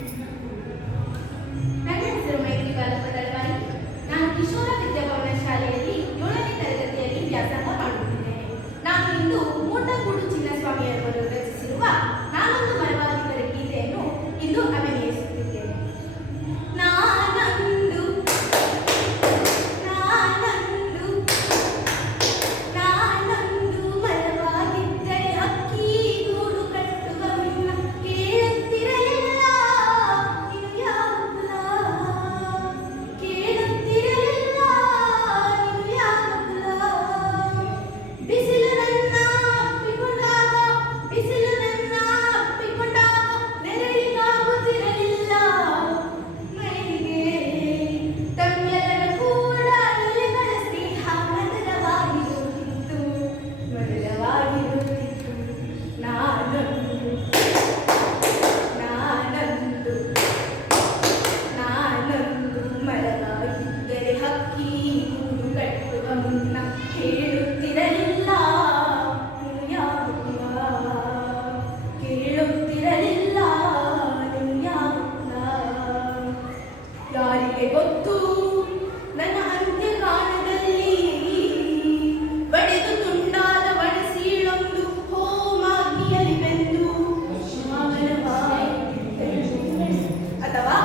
ನನ್ನ ಹೆಸರು ಮೈತ್ರಿ ಬಾಲಪದಲ್ವಾಯಿ. ನಾನು ಕಿಶೋರ ವಿದ್ಯಾಭವನ ಶಾಲೆಯಲ್ಲಿ 7ನೇ ತರಗತಿಯಲ್ಲಿ ವ್ಯಾಸಂಗ ಮಾಡುತ್ತಿದ್ದೇನೆ. ನಾನು ಇಂದು ಮೂಟಗೂಡು ಚಿನ್ನಸ್ವಾಮಿಯವರು ರಚಿಸಿರುವ ನಾನೊಂದು ಮರವಾಗಿದ್ದರೆ ಗೀತೆಯನ್ನು ಇಂದು ಅಭಿನಯಿಸುತ್ತಿದ್ದೇನೆ. ಯಾರಿಗೆ ಗೊತ್ತು ನನ್ನ ಅಂತ್ಯಕಾಲದಲ್ಲಿ ಬಡಿದು ತುಂಡಾದ ಬಣಸೀಳೊಂದು ಹೋಮಾಗ್ನಿಯಲ್ಲಿ ಬೆಂದು ಅಥವಾ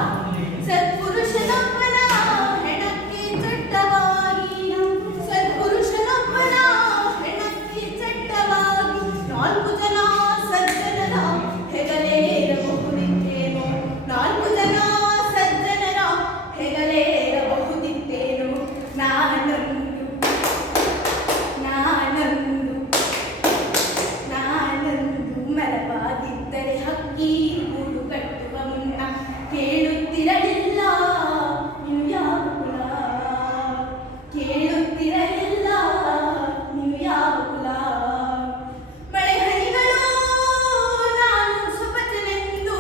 ಸತ್ಪುರುಷನೊಬ್ಬನ ಹೆಣಕ್ಕೆ ಚಟ್ಟವಾಗಿ ನಾಲ್ಕು ಜನ ಸಜ್ಜನರ ಹೆಗಲೇರಬಹುದಿತ್ತೇನೋ ನಾನೊಂದು ಮರವಾಗಿದ್ದರೆ ಹಕ್ಕಿ ಗೂಡು ಕಟ್ಟುವ ಮುನ್ನ ಕೇಳುತ್ತಿರಲಿಲ್ಲ ನೀವು ಯಾವ ಕುಲ, ಕೇಳುತ್ತಿರಲಿಲ್ಲ ನೀವು ಯಾವ ಕುಲ. ಮಳೆ ಹನಿಗಳು ನಾನು ಸೊಬಚನೆಂದು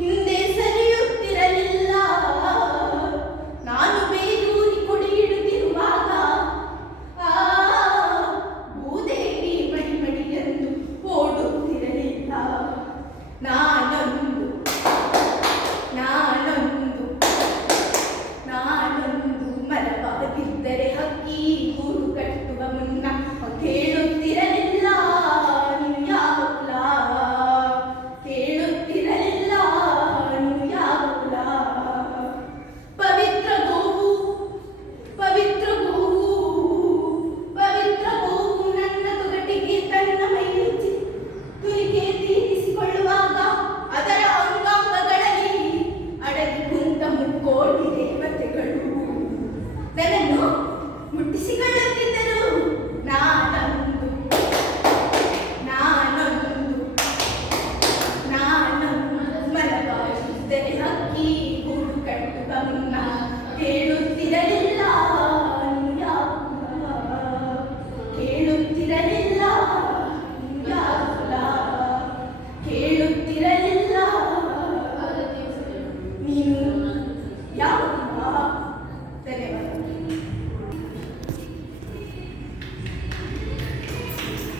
ಹಿಂದೆ ಸರಿಯುತ್ತಿರಲಿಲ್ಲ. ನಾನು ಬೇರೂರಿ ಕೊಡಿ ಇಡುತ್ತಿರುವಾಗ ಭೂದೇವಿ ಮಡಿ ಎಂದು ಓಡುತ್ತಿರಲಿಲ್ಲ. ನಾನೊಂದು ಮರವಾಗಿದ್ದರೆ ಹಕ್ಕಿ ಗೂಡು ಕಟ್ಟುವ ಮುನ್ನ ಕೇಳುತ್ತಿರಲಿಲ್ಲ ನೀವು ಯಾವ ಕುಲ, ಕೇಳುತ್ತಿರಲಿಲ್ಲ ನೀವು ಯಾವ ಕುಲ. ಪವಿತ್ರ ಗೋವು ನನ್ನ ತೊಗಟಿಗೆ ತನ್ನ ಮೈಯುಚ್ಚಿ ತುಲಿಕೆ ತೀರಿಸಿಕೊಳ್ಳುವಾಗ ಅದರ ಅಂಗಾಂಗಗಳಲ್ಲಿ ಅಡಗಿ ಕುಂತ ಮುಕ್ಕೋಟಿ ದೇವತೆಗಳು ನನ್ನನ್ನು ಮುಟ್ಟಿಸಿಕೊಳ್ಳುತ್ತಿದ್ದ